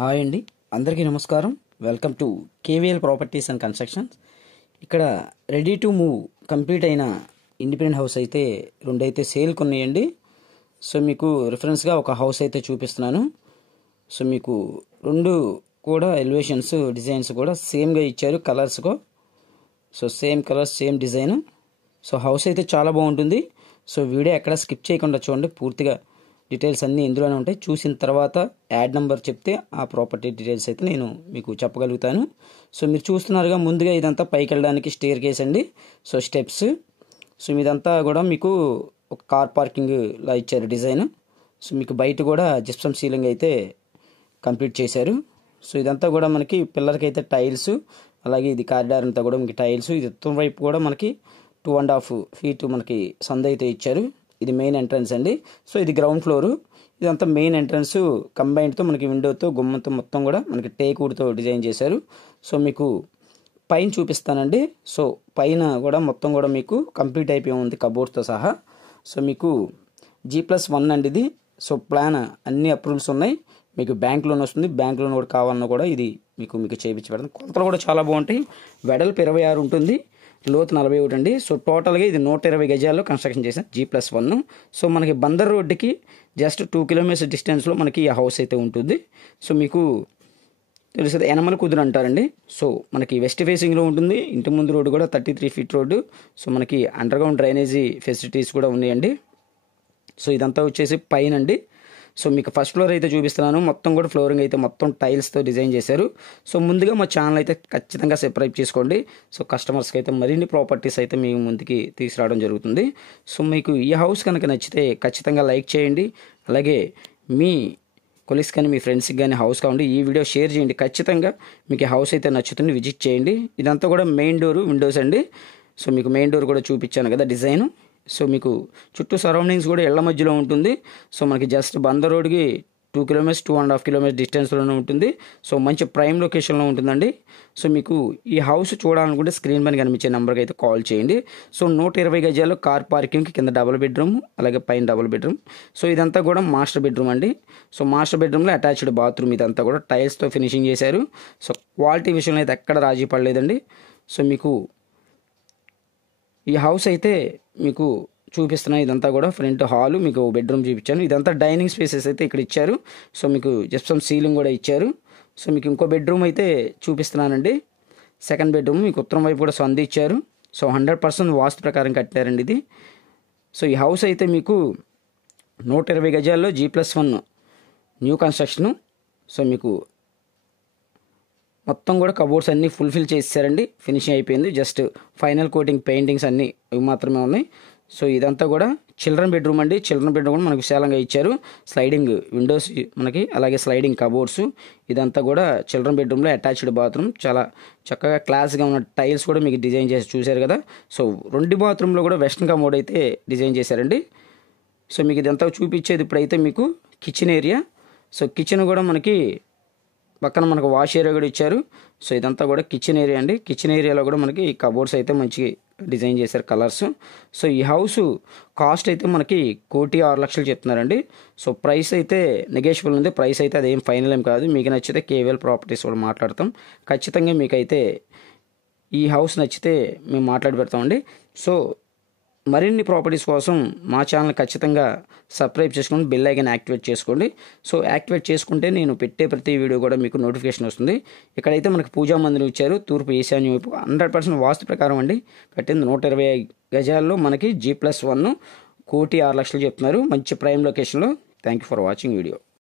Hi అండి, అందరికీ నమస్కారం. Welcome to KVL properties and constructions. ఇక్కడ రెడీ టు మూవ్ కంప్లీట్ అయిన ఇండిపెండెంట్ హౌస్ అయితే రెండైతే సేల్కి ఉన్నాయండి. సో మీకు రిఫరెన్స్గా ఒక హౌస్ అయితే చూపిస్తున్నాను. సో మీకు రెండు కూడా ఎలివేషన్స్ డిజైన్స్ కూడా సేమ్గా ఇచ్చారు కలర్స్కో. So same colours same design. So house అయితే చాలా బాగుంటుంది. సో వీడియో ఎక్కడ స్కిప్ చేయకుండా చూడండి, పూర్తిగా డీటెయిల్స్ అన్నీ ఇందులోనే ఉంటాయి. చూసిన తర్వాత యాడ్ నెంబర్ చెప్తే ఆ ప్రాపర్టీ డీటెయిల్స్ అయితే నేను మీకు చెప్పగలుగుతాను. సో మీరు చూస్తున్నారుగా, ముందుగా ఇదంతా పైకి వెళ్ళడానికి స్టేర్ కేస్ అండి. So steps. సో ఇదంతా కూడా మీకు ఒక కార్ పార్కింగ్ లా ఇచ్చారు డిజైన్. సో మీకు బయట కూడా జిప్సమ్ సీలింగ్ అయితే కంప్లీట్ చేశారు. సో ఇదంతా కూడా మనకి పిల్లర్కి అయితే టైల్స్, అలాగే ఇది కారిడార్ అంతా కూడా మనకి టైల్స్. ఇది ఉత్తరం వైపు కూడా మనకి 2.5 feet మనకి సంద అయితే ఇచ్చారు. ఇది మెయిన్ ఎంట్రన్స్ అండి. సో ఇది గ్రౌండ్ ఫ్లోరు. ఇదంతా మెయిన్ ఎంట్రన్స్ కంబైన్డ్తో మనకి విండోతో గుమ్మంతో మొత్తం కూడా మనకి టేక్ వుడ్తో డిజైన్ చేశారు. సో మీకు పైన చూపిస్తానండి. సో పైన కూడా మొత్తం కూడా మీకు కంప్లీట్ అయిపోయి ఉంది కబోర్డ్తో సహా. సో మీకు G+1 అండి ఇది. సో ప్లాన్ అన్ని అప్రూవల్స్ ఉన్నాయి. మీకు బ్యాంక్ లోన్ వస్తుంది. బ్యాంక్ లోన్ కూడా కావాలన్నా కూడా ఇది మీకు చేయించి పెడతాం. కొలతలు కూడా చాలా బాగుంటాయి. వెడల్పు 26 ఉంటుంది, లోతు 41 అండి. సో టోటల్గా ఇది 120 గజాల్లో కన్స్ట్రక్షన్ చేసిన G+1. సో మనకి బందర్ రోడ్డుకి జస్ట్ 2 kilometers డిస్టెన్స్లో మనకి ఈ హౌస్ అయితే ఉంటుంది. సో మీకు తెలుసు యనమల కుదురు అంటారండి. సో మనకి వెస్ట్ ఫేసింగ్లో ఉంటుంది. ఇంటి ముందు రోడ్డు కూడా 33 feet రోడ్డు. సో మనకి అండర్గ్రౌండ్ డ్రైనేజీ ఫెసిలిటీస్ కూడా ఉన్నాయండి. సో ఇదంతా వచ్చేసి పైన అండి. సో మీకు ఫస్ట్ ఫ్లోర్ అయితే చూపిస్తున్నాను. మొత్తం కూడా ఫ్లోరింగ్ అయితే మొత్తం టైల్స్తో డిజైన్ చేశారు. సో ముందుగా మా ఛానల్ అయితే ఖచ్చితంగా సబ్స్క్రైబ్ చేసుకోండి. సో కస్టమర్స్కి అయితే మరిన్ని ప్రాపర్టీస్ అయితే మీ ముందుకి తీసుకురావడం జరుగుతుంది. సో మీకు ఈ హౌస్ కనుక నచ్చితే ఖచ్చితంగా లైక్ చేయండి. అలాగే మీ కొలీగ్స్ కానీ మీ ఫ్రెండ్స్కి కానీ హౌస్ కావండి ఈ వీడియో షేర్ చేయండి. ఖచ్చితంగా మీకు ఈ హౌస్ అయితే నచ్చుతుంది, విజిట్ చేయండి. ఇదంతా కూడా మెయిన్ డోరు విండోస్ అండి. సో మీకు మెయిన్ డోర్ కూడా చూపించాను కదా డిజైన్. సో మీకు చుట్టూ సరౌండింగ్స్ కూడా ఇళ్ల మధ్యలో ఉంటుంది. సో మనకి జస్ట్ బందర్ రోడ్కి 2 kilometers 2.5 kilometers డిస్టెన్స్లోనే ఉంటుంది. సో మంచి ప్రైమ్ లొకేషన్లో ఉంటుందండి. సో మీకు ఈ హౌస్ చూడాలనుకుంటే స్క్రీన్ పైన కనిపించే నెంబర్కి అయితే కాల్ చేయండి. సో 120 గజాల్లో కార్ పార్కింగ్కి కింద డబుల్ బెడ్రూమ్, అలాగే పైన డబుల్ బెడ్రూమ్. సో ఇదంతా కూడా మాస్టర్ బెడ్రూమ్ అండి. సో మాస్టర్ బెడ్రూమ్లో అటాచ్డ్ బాత్రూమ్. ఇదంతా కూడా టైల్స్తో ఫినిషింగ్ చేశారు. సో క్వాలిటీ విషయంలో అయితే ఎక్కడ రాజీ పడలేదండి. సో మీకు ఈ హౌస్ అయితే మీకు చూపిస్తున్నాను. ఇదంతా కూడా ఫ్రంట్ హాల్, మీకు బెడ్రూమ్ చూపించాను. ఇదంతా డైనింగ్ స్పేసెస్ అయితే ఇక్కడ ఇచ్చారు. సో మీకు జిప్సమ్ సీలింగ్ కూడా ఇచ్చారు. సో మీకు ఇంకో బెడ్రూమ్ అయితే చూపిస్తున్నానండి. సెకండ్ బెడ్రూమ్ మీకు ఉత్తరం వైపు కూడా సంది ఇచ్చారు. సో 100% వాస్తు ప్రకారం కట్టారండి ఇది. సో ఈ హౌస్ అయితే మీకు 120 గజాల్లో G+1 న్యూ కన్స్ట్రక్షను. సో మీకు మొత్తం కూడా కబోర్డ్స్ అన్నీ ఫుల్ఫిల్ చేసేసారండి. ఫినిషింగ్ అయిపోయింది. జస్ట్ ఫైనల్ కోటింగ్ పెయింటింగ్స్ అన్నీ ఇవి మాత్రమే ఉన్నాయి. సో ఇదంతా కూడా చిల్డ్రన్ బెడ్రూమ్ అండి. చిల్డ్రన్ బెడ్రూమ్ కూడా మనకు విశాలంగా ఇచ్చారు. స్లైడింగ్ విండోస్ మనకి, అలాగే స్లైడింగ్ కబోర్డ్స్. ఇదంతా కూడా చిల్డ్రన్ బెడ్రూమ్లో అటాచ్డ్ బాత్రూమ్. చాలా చక్కగా క్లాస్గా ఉన్న టైల్స్ కూడా మీకు డిజైన్ చేసి చూశారు కదా. సో 2 బాత్రూంలో కూడా వెస్ట్రన్ కమోడ్ అయితే డిజైన్ చేశారండి. సో మీకు ఇదంతా చూపించేది ఇప్పుడైతే మీకు కిచెన్ ఏరియా. సో కిచెన్ కూడా మనకి పక్కన మనకు వాష్ ఏరియా కూడా ఇచ్చారు. సో ఇదంతా కూడా కిచెన్ ఏరియా అండి. కిచెన్ ఏరియాలో కూడా మనకి కబోర్డ్స్ అయితే మంచి డిజైన్ చేశారు కలర్స్. సో ఈ హౌస్ కాస్ట్ అయితే మనకి 1,06,00,000 చెప్తున్నారండి. సో ప్రైస్ అయితే నెగోషియబుల్ ఉంది. ప్రైస్ అయితే అదేం ఫైనల్ ఏం కాదు. మీకు నచ్చితే కేవీఎల్ ప్రాపర్టీస్ కూడా మాట్లాడతాం. ఖచ్చితంగా మీకైతే ఈ హౌస్ నచ్చితే మేము మాట్లాడి పెడతామండి. సో మరిన్ని ప్రాపర్టీస్ కోసం మా ఛానల్ ఖచ్చితంగా సబ్స్క్రైబ్ చేసుకోండి, బెల్ ఐకాన్ యాక్టివేట్ చేసుకోండి. సో యాక్టివేట్ చేసుకుంటే నేను పెట్టే ప్రతి వీడియో కూడా మీకు నోటిఫికేషన్ వస్తుంది. ఇక్కడైతే మనకు పూజా మందిరం ఇచ్చారు. తూర్పు ఈశాన్యం వైపు 100% వాస్తు ప్రకారం అండి కట్టింది. 120 గజాల్లో మనకి G+1 1,06,00,000 చెప్తున్నారు. మంచి ప్రైమ్ లొకేషన్లో. Thank you for watching video.